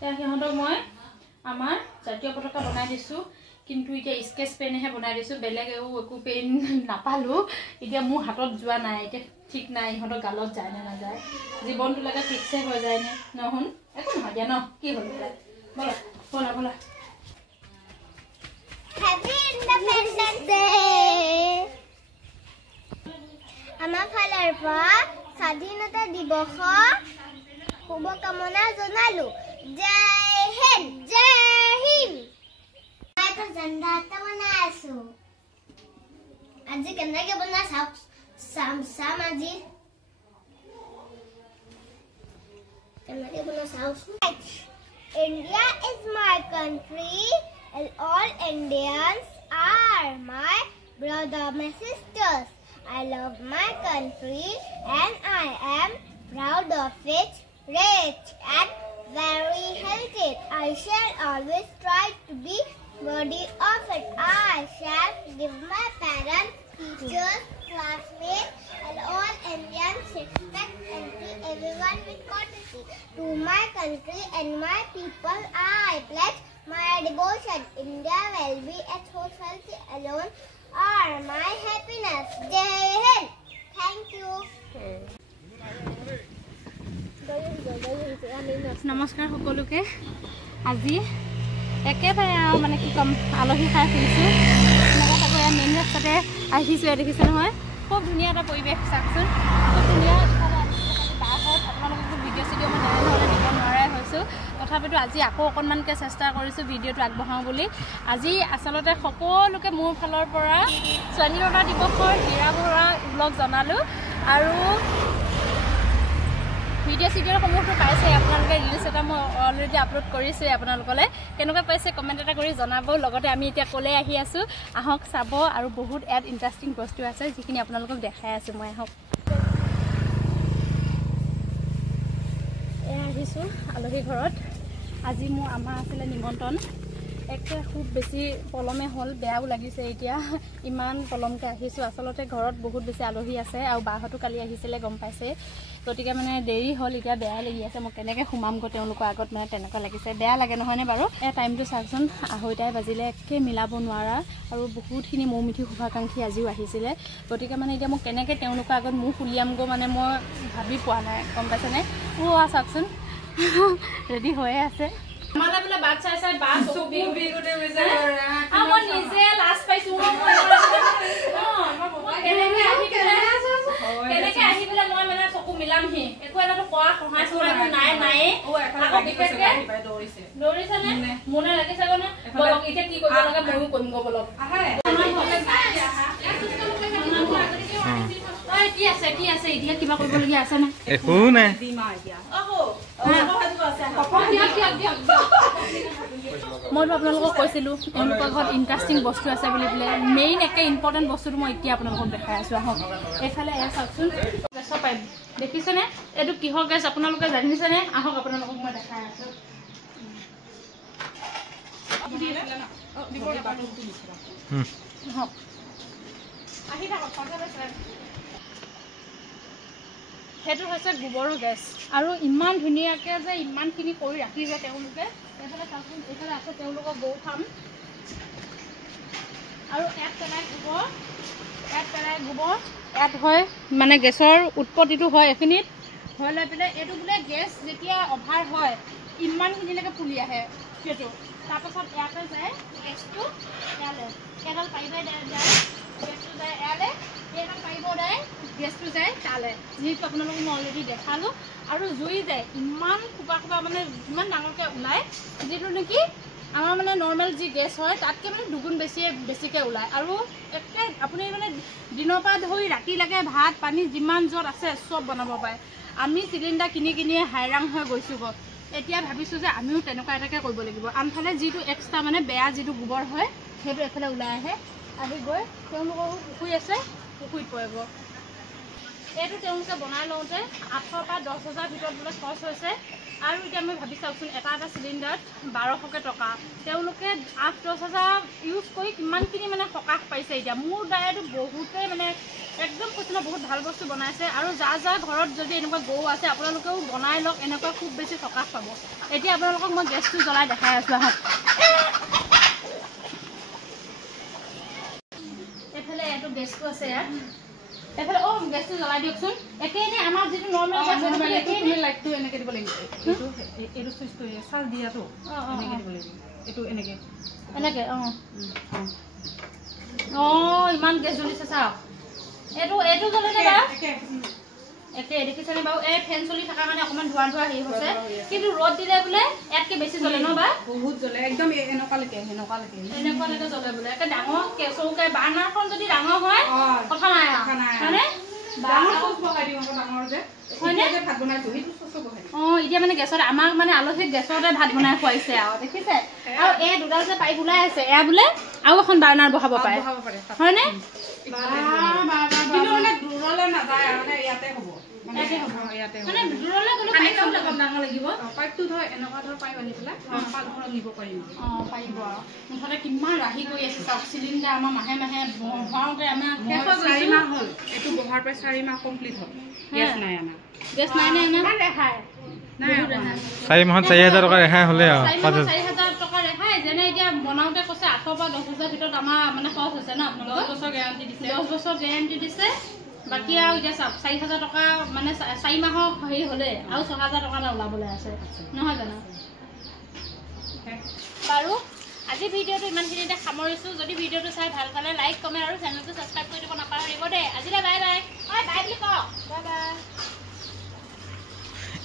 সিহঁতক মই আমাৰ জাতীয় পতাকা বনাই দিছোঁ কিন্তু এতিয়া স্কেচ পেনহে বনাই দিছোঁ বেলেগ একো পেন নাপালোঁ এতিয়া মোৰ হাতত যোৱা নাই এতিয়া ঠিক নাই ইহঁতৰ গালত যায় নে নাযায় জীৱনটো লাগে ফিক্সে হৈ যায় নে নহ'ন একো নহয় দিয়া ন কি হ'ল বলা বলা বলা Happy Independence Day! আমাৰ ফালৰ পৰা স্বাধীনতা দিৱসৰ শুভকামনা জনালো জয় হিন্দ জয় হিন্দ মই তো ঝাণ্ডা এটা বনাই আছো আজি কেনেকৈ বনাই চাম আজি কেনেকৈ বনাই চাওচোন India is my country and all Indians are my brothers and sisters. I love my country and I am proud of it, rich and very healthy. I shall always try to be worthy of it. I shall give my parents, teachers, classmates and all Indians respect and treat everyone with courtesy. To my country and my people I pledge my devotion. India will be at whose healthy alone are my happiness. Jai Hind. Thank you. নমস্কাৰ সকলোকে আজি একেবাৰে মানে কি ক'ম আলহী খাই ফুৰিছোঁ এনেকৈ তাকো ইয়াৰ মেইন ৰাস্তাতে আহিছোঁ ইয়াত দেখিছে নহয় খুব ধুনীয়া এটা পৰিৱেশ চাওকচোন খুব ধুনীয়া বাছত আপোনালোকক ভিডিঅ' চিডিঅ' মই তেনেধৰণে দিব নোৱাৰাই হৈছোঁ তথাপিতো আজি আকৌ অকণমানকৈ চেষ্টা কৰিছোঁ ভিডিঅ'টো আগবঢ়াওঁ বুলি আজি আচলতে সকলোকে মোৰ ফালৰ পৰা স্বাধীনতা দিৱসৰ হীৰা ভৰা ব্লগ জনালোঁ আৰু ভিডিঅ' চিডিঅ'সমূহটো পাইছে আপোনালোকে ৰিলছ এটা মই অলৰেডি আপলোড কৰিছোঁৱে আপোনালোকলৈ কেনেকুৱা পাইছে কমেণ্ট এটা কৰি জনাব লগতে আমি এতিয়া ক'লে আহি আছোঁ আহক চাব আৰু বহুত ইয়াত ইণ্টাৰেষ্টিং বস্তু আছে যিখিনি আপোনালোকক দেখাই আছোঁ মই আহক এয়া আহিছোঁ আলহী ঘৰত আজি মোৰ আমাৰ আছিলে নিমন্ত্ৰণ একে খুব বেছি পলমে হ'ল বেয়াও লাগিছে এতিয়া ইমান পলমকৈ আহিছোঁ আচলতে ঘৰত বহুত বেছি আলহী আছে আৰু বাহঁতো কালি আহিছিলে গম পাইছে গতিকে মানে দেৰি হ'ল এতিয়া বেয়া লাগি আছে মই কেনেকৈ সোমামগৈ তেওঁলোকৰ আগত মানে তেনেকুৱা লাগিছে বেয়া লাগে নহয়নে বাৰু এই টাইমটো চাওকচোন 2:30 বাজিলে একে মিলাব নোৱাৰা আৰু বহুতখিনি মৌমিঠি শুভাকাংক্ষী আজিও আহিছিলে গতিকে মানে এতিয়া মই কেনেকৈ তেওঁলোকৰ আগত মুখ উলিয়ামগৈ মানে মই ভাবি পোৱা নাই গম পাইছেনে চাওকচোন ৰেডি হৈয়ে আছে মালা বলে বাত চাই চাই বাত চবি বিগুতে হৈছে মই নিজে লাজ পাইছো কেনেকে আহি পেলাই মই মানে চকু মিলামহি একো এটাতো কোৱা সহায় চহায় নাই নাই আকৌ বিশেষকে দৌৰিছে নে মনে লাগিছে গনে বলক এতিয়া কি কৰিব লাগে ময়ো কৰিম গো বলক কি আছে এতিয়া কিবা কৰিবলগীয়া আছে নে একো নাই মইতো আপোনালোকক কৈছিলোঁ তেওঁলোকৰ ঘৰত ইণ্টাৰেষ্টিং বস্তু আছে বুলি বোলে মেইন একে ইম্পৰ্টেণ্ট বস্তুটো মই এতিয়া আপোনালোকক দেখাই আছোঁ আহক এইফালে এয়া চাওকচোন গেছৰ পাইপ দেখিছেনে এইটো কিহৰ গেছ আপোনালোকে জানিছেনে আহক আপোনালোকক মই দেখাই আছোঁ আহি থাকক সেইটো হৈছে গোবৰৰ গেছ আৰু ইমান ধুনীয়াকৈ যে ইমানখিনি কৰি ৰাখিছে তেওঁলোকে এইফালে চাওকচোন এইফালে আছে তেওঁলোকৰ গৰু ফাৰ্ম আৰু ইয়াত পেলাই গোবৰ ইয়াত হয় মানে গেছৰ উৎপত্তিটো হয় এইখিনিত হৈ লৈ পেলাই এইটো বোলে গেছ যেতিয়া অভাৰ হয় ইমানখিনিলৈকে পুলি আহে সেইটো তাৰপাছত ইয়াতে যায় গেছটো ইয়ালৈ এডাল পাৰিবই যায় গেছটো যায় ইয়ালৈ এইডাল পাৰিব যায় গেছটো যায় তালে যিহেতু আপোনালোকক মই অলৰেডি দেখালোঁ আৰু জুই যায় ইমান খোপা মানে ইমান ডাঙৰকৈ ওলায় যিটো নেকি আমাৰ মানে নৰ্মেল যি গেছ হয় তাতকৈ মানে দুগুণ বেছিকৈ ওলায় আৰু একে আপুনি মানে দিনৰ পৰা ধৰি ৰাতিলৈকে ভাত পানী যিমান য'ত আছে চব বনাব পাৰে আমি চিলিণ্ডাৰ কিনিয়ে হাইৰাং হৈ গৈছোঁ এতিয়া ভাবিছোঁ যে আমিও তেনেকুৱা এটাকে কৰিব লাগিব আনফালে যিটো এক্সট্ৰা মানে বেয়া যিটো গোবৰ হয় সেইটো এফালে ওলাই আহি গৈ তেওঁলোকৰ পুখুৰী আছে পুখুৰীত পৰিব এইটো তেওঁলোকে বনাই লওঁতে 8,000 পৰা 10,000 ভিতৰত বোলে খৰচ হৈছে। আৰু এতিয়া আমি ভাবি চাওকচোন এটা চিলিণ্ডাৰত 1200 টকা, তেওঁলোকে 8-10,000 ইউজ কৰি কিমানখিনি মানে সকাহ পাইছে। এতিয়া মোৰ দ্বাৰাইতো বহুতেই মানে একদম কৈছে ন বহুত ভাল বস্তু বনাইছে। আৰু যাৰ ঘৰত যদি এনেকুৱা গৰু আছে আপোনালোকেও বনাই লওক, এনেকুৱা খুব বেছি সকাহ পাব। এতিয়া আপোনালোকক মই গেছটো জ্বলাই দেখাই আছোঁ আহক। এইফালে এইটো গেছটো আছে ইয়াত, এইফালে গেছটো জ্বলাই দিয়কচোন। একেই নে আমাৰ যিটো নৰ্মেল গেছ তুমি লাইটটো এনেকৈ দিব লাগিব। এইটো চুইচটো চাৰ্জ দিয়াটো এনেকৈ দিব লাগিব। এইটো এনেকৈ ইমান গেছ জ্বলিছে চাওক। এইটো জ্বলে নে বাৰু? একে দেখিছেনে বাৰু? এই ফেন চলি থকাৰ কাৰণে অকণমান ধোঁৱা হেৰি হৈছে, কিন্তু ৰ'দ দিলে বোলে ইয়াতকৈ বেছি জ্বলে ন বা? বহুত জ্বলে একদম এনেকুৱালৈকে জ্বলে বোলে। একে ডাঙৰ চৌকাই বাৰ্ণাৰখন যদি ডাঙৰ হয় কথা নাই হয়নে? এতিয়া মানে গেছত আমাক মানে আলহীক গেছতে ভাত বনাই খুৱাইছে আৰু দেখিছে। আৰু এই দুডাল যে পাইপ ওলাই আছে এয়া বোলে আৰু এখন বাৰ্ণাৰ বহাব পাৰে হয়নে? দূৰলৈ নাযায় মানে ইয়াতে হ'ব। পাইপটো ধৰ এনেকুৱা ধৰ পাইপ আনি পেলাই পাকঘৰত নিব পাৰিম। পাৰিব আৰু মুঠতে কিমান ৰাহি কৰি আছে চাওক। চিলিণ্ডাৰ আমাৰ মাহে ভৰাওঁতে আমাৰ 4 মাহ হ'ল। এইটো বহাৰ পৰা 4 মাহ কমপ্লিট হ'ল। গেছ নাই আনা 4 মাহত 4,000 টকা ৰেহাই হ'লে আৰু 4,000 টকা ৰেহাই। যেনে এতিয়া বনাওঁতে কৈছে 8,000 পৰা 10,000 ভিতৰত আমাৰ মানে খৰচ হৈছে ন। আপোনালোকৰ 10 বছৰ গেৰাণ্টি দিছে, 10 বছৰ গেৰাণ্টি দিছে। বাকী আৰু এতিয়া চাওক 4,000 টকা মানে 4 মাহৰ হেৰি হ'লে আৰু 6,000 টকা এটা ওলাবলৈ আছে নহয় জানো? বাৰু আজি ভিডিঅ'টো ইমানখিনিতে সামৰিছোঁ। যদি ভিডিঅ'টো চাই ভাল পালে লাইক কমেণ্ট আৰু চেনেলটো ছাবস্ক্ৰাইব কৰি দিব নাপাহৰিব দেই। আজিলৈ বাই বাই। বাই বুলি কওক। Bye bye.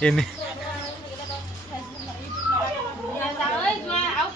এনে যোৱা আৰু